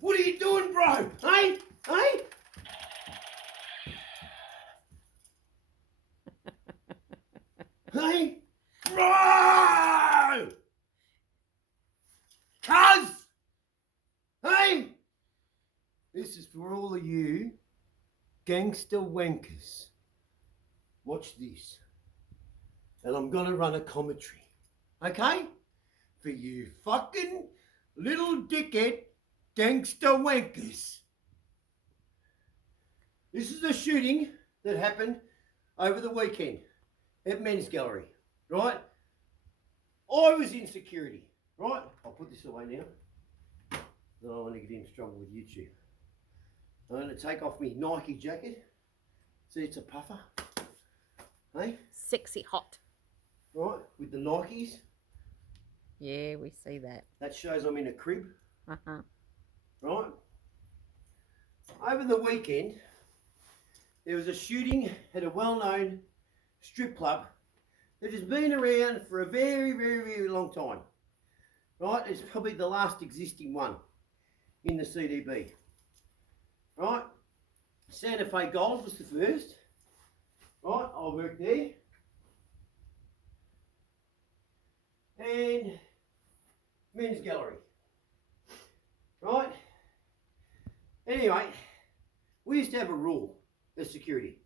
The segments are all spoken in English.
What are you doing, bro? Hey? Hey? Hey? Bro! Cuz! Hey! This is for all of you gangster wankers. Watch this. And I'm gonna run a commentary. Okay? For you fucking little dickhead gangster wankers. This is a shooting that happened over the weekend at Men's Gallery, right? I was in security, right? I'll put this away now. I don't want to get in trouble with YouTube. I'm going to take off my Nike jacket. See, it's a puffer. Hey? Sexy hot. Right, with the Nikes. Yeah, we see that. That shows I'm in a crib. Uh-huh. Right? Over the weekend, there was a shooting at a well-known strip club that has been around for a very, very, very long time. Right? It's probably the last existing one in the CDB. Right? Santa Fe Gold was the first. Right? I worked there. And Men's Gallery. Right? Anyway, we used to have a rule as security.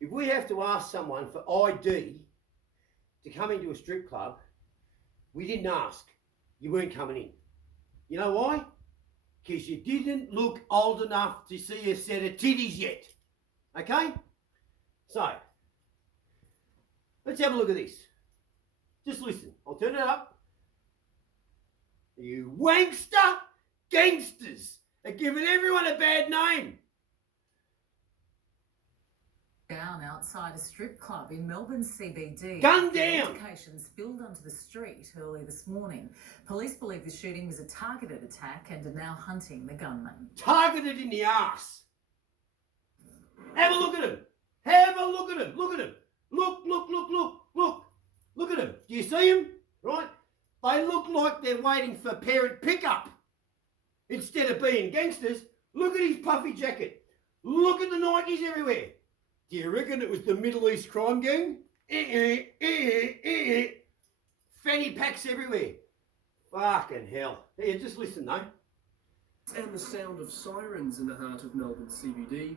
If we have to ask someone for ID to come into a strip club, we didn't ask. You weren't coming in. You know why? Because you didn't look old enough to see a set of titties yet. Okay? So, let's have a look at this. Just listen. I'll turn it up. You wankster gangsters are giving everyone a bad name. Down outside a strip club in Melbourne CBD. Gun down! Altercations spilled onto the street early this morning. Police believe the shooting was a targeted attack and are now hunting the gunman. Targeted in the arse. Have a look at him. Have a look at him. Look at him. Look, look, look, look, look. Look at him. Do you see him? Right? They look like they're waiting for parent pickup. Instead of being gangsters, look at his puffy jacket. Look at the Nikes everywhere. Do you reckon it was the Middle East crime gang? Fanny packs everywhere. Fucking hell. Here, just listen though. And the sound of sirens in the heart of Melbourne CBD.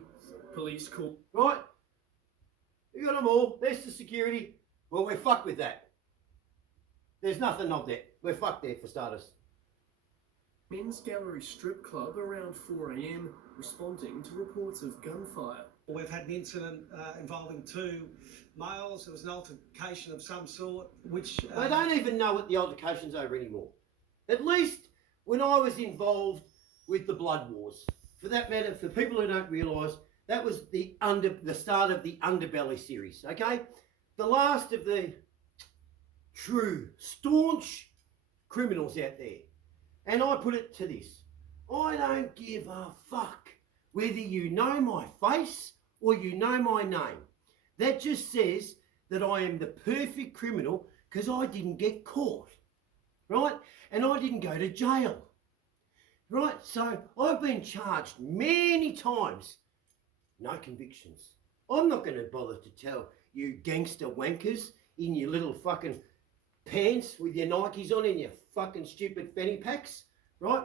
Police call. Right? You got them all. There's the security. Well, we're fucked with that. There's nothing of that. We're fucked there for starters. Men's Gallery strip club around 4 a.m. responding to reports of gunfire. We've had an incident involving two males. There was an altercation of some sort, which... They don't even know what the altercation's over anymore. At least when I was involved with the Blood Wars. For that matter, for people who don't realise, that was the start of the Underbelly series, okay? The last of the true, staunch criminals out there. And I put it to this. I don't give a fuck whether you know my face or you know my name. That just says that I am the perfect criminal because I didn't get caught, right? And I didn't go to jail, right? So I've been charged many times, no convictions. I'm not going to bother to tell you gangster wankers in your little fucking pants with your Nikes on and your fucking stupid fanny packs, right?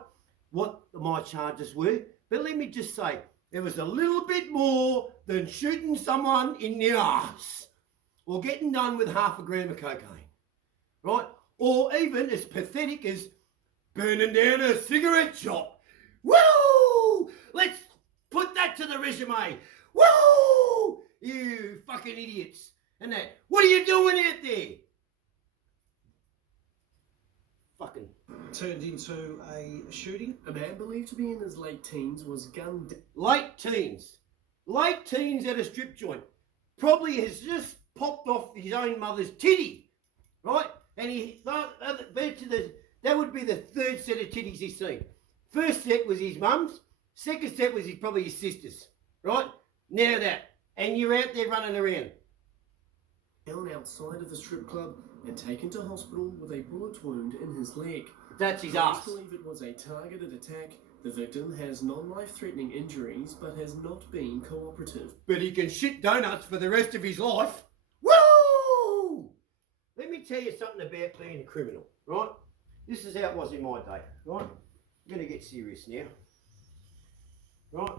What my charges were. But let me just say, it was a little bit more than shooting someone in the arse or getting done with half a gram of cocaine, right? Or even as pathetic as burning down a cigarette shop. Woo! Let's put that to the resume. Woo! You fucking idiots. And that, what are you doing out there? Fucking turned into a shooting. A man believed to be in his late teens was gunned. Late teens at a strip joint. Probably has just popped off his own mother's titty, right? And that would be the third set of titties he's seen. First set was his mum's. Second set was probably his sister's, right? Now that. And you're out there running around. Down outside of the strip club and taken to hospital with a bullet wound in his leg. That's his Police ass. believe it was a targeted attack The victim has non-life-threatening injuries but has not been cooperative. But he can shit donuts for the rest of his life. Woo! Let me tell you something about being a criminal, right? This is how it was in my day, right? I'm going to get serious now, right?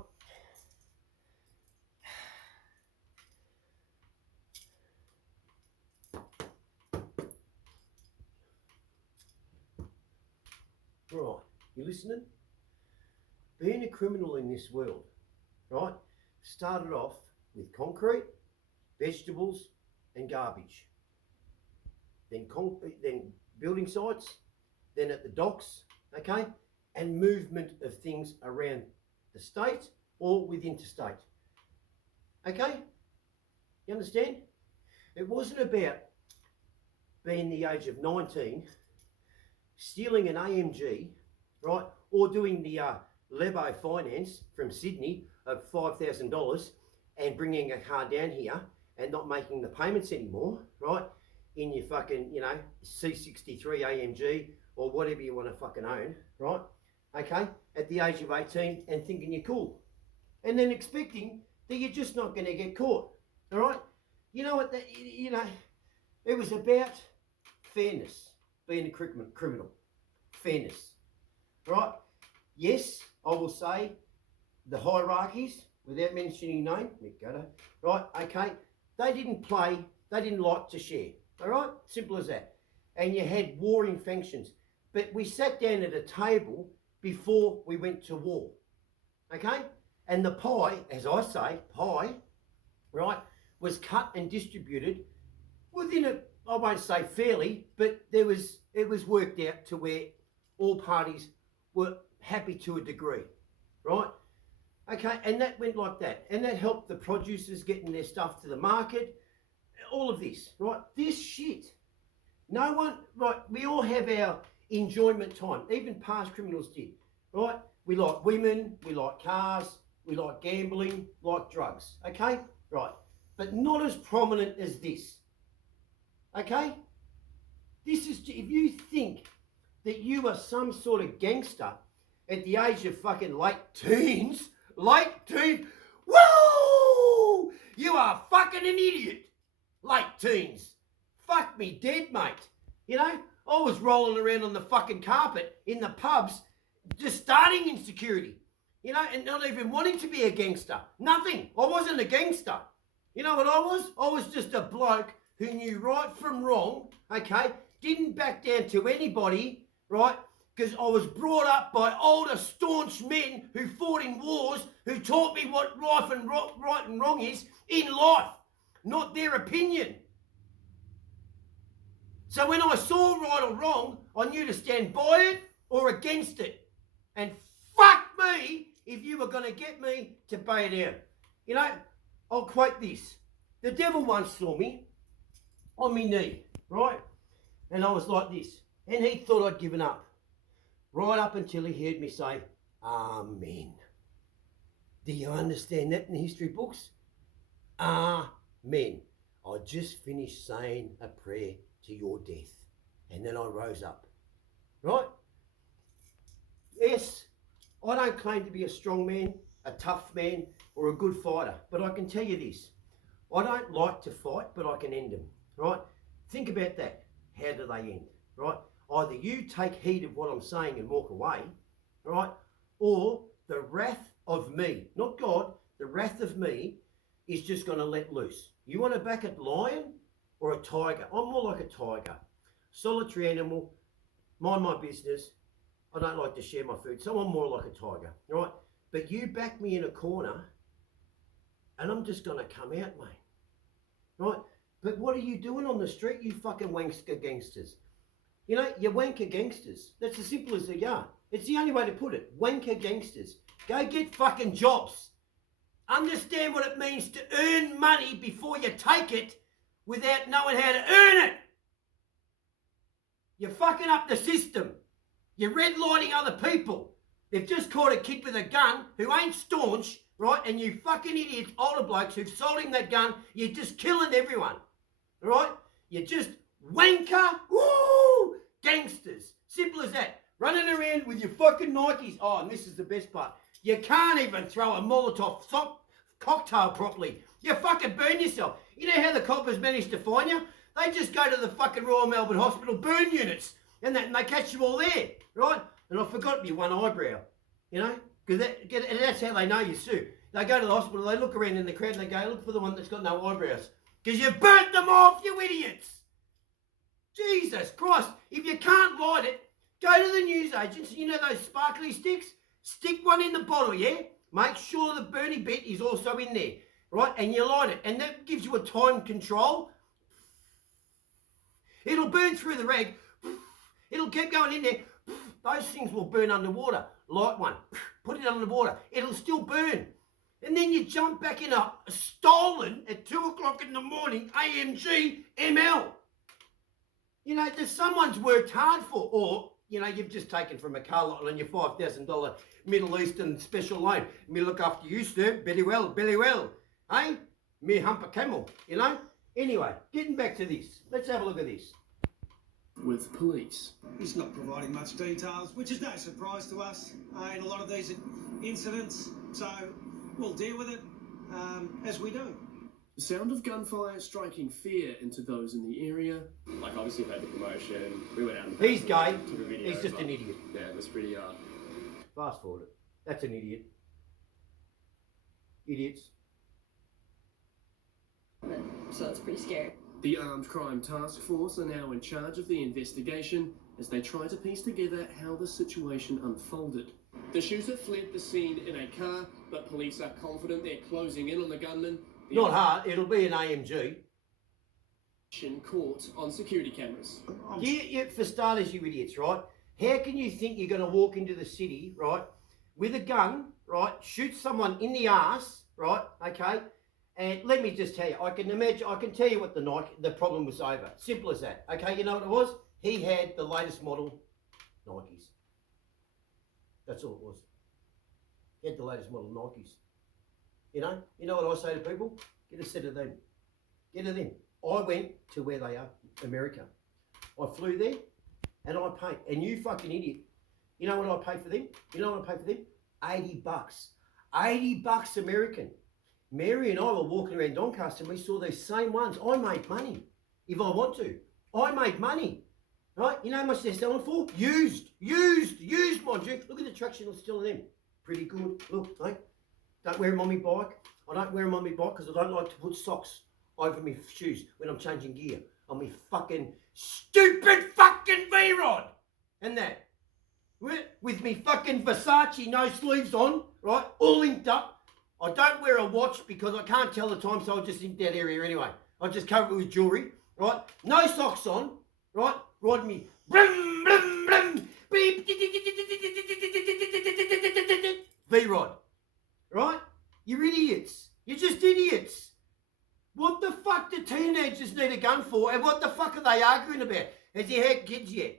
Right, you listening? Being a criminal in this world, right, started off with concrete, vegetables and garbage. Then building sites, then at the docks, okay, and movement of things around the state or within interstate. Okay? You understand? It wasn't about being the age of 19, stealing an AMG, right, or doing the Lebo finance from Sydney of $5,000 and bringing a car down here and not making the payments anymore, right, in your fucking, C63 AMG or whatever you want to fucking own, right, okay, at the age of 18 and thinking you're cool. And then expecting that you're just not going to get caught, all right? You know what, it was about fairness, being a criminal. Fairness, right? Yes, I will say the hierarchies, without mentioning name, Mick Gutter, right, okay, they didn't like to share, all right? Simple as that. And you had warring factions. But we sat down at a table before we went to war, okay? And the pie, as I say, right, was cut and distributed within a, I won't say fairly, but it was worked out to where all parties were happy to a degree, right? Okay, and that went like that. And that helped the producers getting their stuff to the market, all of this, right? This shit. No one, right, we all have our enjoyment time. Even past criminals did, right? We like women, we like cars, we like gambling, like drugs, okay? Right, but not as prominent as this, okay? This is, if you think that you are some sort of gangster at the age of fucking late teens, woo! You are fucking an idiot. Late teens. Fuck me dead, mate. You know, I was rolling around on the fucking carpet in the pubs, just starting insecurity, you know, and not even wanting to be a gangster. Nothing. I wasn't a gangster. You know what I was? I was just a bloke who knew right from wrong, okay? Didn't back down to anybody, right? Because I was brought up by older, staunch men who fought in wars, who taught me what right and wrong is in life, not their opinion. So when I saw right or wrong, I knew to stand by it or against it. And fuck me if you were going to get me to bow down. You know, I'll quote this. The devil once saw me on my knee, right? And I was like this. And he thought I'd given up. Right up until he heard me say, Amen. Do you understand that in the history books? Amen. I just finished saying a prayer to your death. And then I rose up. Right? Yes, I don't claim to be a strong man, a tough man, or a good fighter. But I can tell you this. I don't like to fight, but I can end them. Right? Think about that. How do they end? Right? Either you take heed of what I'm saying and walk away, right? Or the wrath of me, not God, the wrath of me is just going to let loose. You want to back a lion or a tiger? I'm more like a tiger. Solitary animal, mind my business. I don't like to share my food, so I'm more like a tiger, right? But you back me in a corner and I'm just going to come out, mate, right? But what are you doing on the street, you fucking Wankster gangsters? You know, you wanker gangsters. That's as simple as they are. It's the only way to put it. Wanker gangsters. Go get fucking jobs. Understand what it means to earn money before you take it without knowing how to earn it. You're fucking up the system. You're redlining other people. They've just caught a kid with a gun who ain't staunch, right? And you fucking idiots, older blokes who've sold him that gun, you're just killing everyone, right? You're just wanker, woo, gangsters. Simple as that. running around with your fucking Nikes. Oh, and this is the best part. You can't even throw a Molotov cocktail properly. You fucking burn yourself. You know how the coppers managed to find you? They just go to the fucking Royal Melbourne Hospital burn units and they catch you all there, right? And I forgot your one eyebrow, you know? Because that's how they know you, Sue. They go to the hospital, they look around in the crowd and they go, look for the one that's got no eyebrows. Because you've burnt them off, you idiots! Jesus Christ, if you can't light it, go to the newsagents, you know those sparkly sticks? Stick one in the bottle, yeah? Make sure the burny bit is also in there, right? And you light it, and that gives you a time control. It'll burn through the rag. It'll keep going in there. Those things will burn underwater. Light one. Put it underwater. It'll still burn. And then you jump back in a stolen at 2 o'clock in the morning AMG ML. You know, that someone's worked hard for, or, you know, you've just taken from a car lot on your $5,000 Middle Eastern special loan. Me look after you, sir. Very well. Hey? Me hump a camel, you know? Anyway, getting back to this. Let's have a look at this. With police. He's not providing much details, which is no surprise to us in a lot of these incidents. So we'll deal with it as we do. The sound of gunfire striking fear into those in the area. Like, obviously, we've had the promotion. We went out and He's gay. took a video. He's just an idiot. Yeah, it was pretty. Fast forward it. That's an idiot. Idiots. So that's pretty scary. The Armed Crime Task Force are now in charge of the investigation as they try to piece together how the situation unfolded. The shooter fled the scene in a car, but police are confident they're closing in on the gunman. The Not hard. It'll be an AMG. caught on security cameras. For starters, you idiots, right? How can you think you're going to walk into the city, right, with a gun, right, shoot someone in the arse, right, okay? And let me just tell you, I can tell you what the problem was over. Simple as that, okay? You know what it was? He had the latest model Nikes. That's all it was. He had the latest model Nikes. You know what I say to people? Get a set of them. Get them. I went to where they are, America. I flew there and I paid. And you fucking idiot. You know what I paid for them? You know what I paid for them? $80. $80 American. Mary and I were walking around Doncaster and we saw these same ones. I made money if I want to. I made money. Right? You know how much they're selling for? Used, mind you. Look at the traction that's still in them. Pretty good. Look, mate. Don't wear them on my bike. I don't wear them on my bike because I don't like to put socks over my shoes when I'm changing gear on my fucking stupid fucking V-Rod. And that. With me fucking Versace no sleeves on, right? All inked up. I don't wear a watch because I can't tell the time, so I'll just ink that area anyway. I'll just cover it with jewellery, right? No socks on, right? Ride me. Blim, blim, blim. Beep. V-Rod. Right? You're idiots. You're just idiots. What the fuck do teenagers need a gun for, and what the fuck are they arguing about? Has he had kids yet?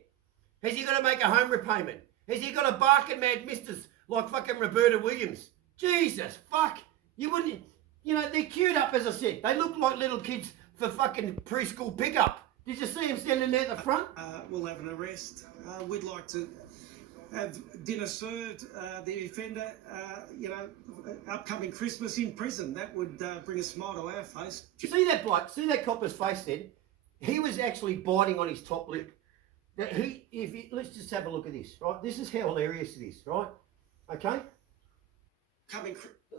Has he got to make a home repayment? Has he got a barking mad misters like fucking Roberta Williams? Jesus, fuck. You wouldn't, you know, they're queued up, as I said. They look like little kids for fucking preschool pickup. Did you see them standing there at the front? We'll have an arrest. We'd like to have dinner served. The offender, upcoming Christmas in prison. That would bring a smile to our face. See that bloke? See that copper's face then? He was actually biting on his top lip. Now, let's just have a look at this, right? This is how hilarious it is, right? Okay?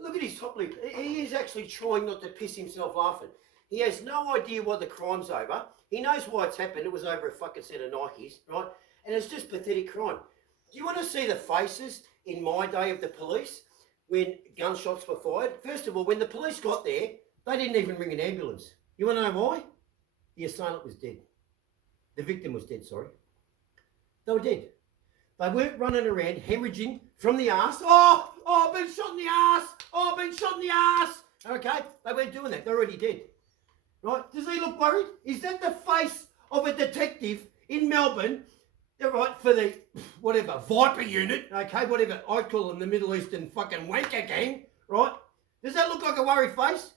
Look at his top lip. He is actually trying not to piss himself laughing. He has no idea why the crime's over. He knows why it's happened. It was over a fucking set of Nikes, right? And it's just pathetic crime. Do you want to see the faces in my day of the police when gunshots were fired? First of all, when the police got there, they didn't even ring an ambulance. You want to know why? The assailant was dead. The victim was dead, sorry. They were dead. They weren't running around hemorrhaging from the arse. Oh, I've been shot in the arse. Oh, I've been shot in the arse. Okay, they weren't doing that. They're already dead. Right? Does he look worried? Is that the face of a detective in Melbourne, right, for the, whatever, Viper unit, okay, whatever, I call them the Middle Eastern fucking wanker gang, right? Does that look like a worried face?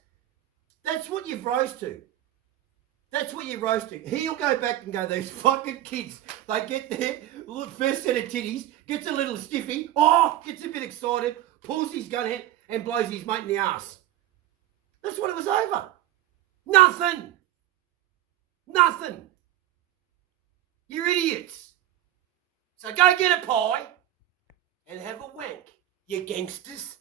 That's what you've rose to. That's what you're roasting. He'll go back and go, these fucking kids, they get their first set of titties, gets a little stiffy, gets a bit excited, pulls his gun out and blows his mate in the arse. That's what it was over. Nothing. Nothing. You're idiots. So go get a pie and have a wank, you gangsters.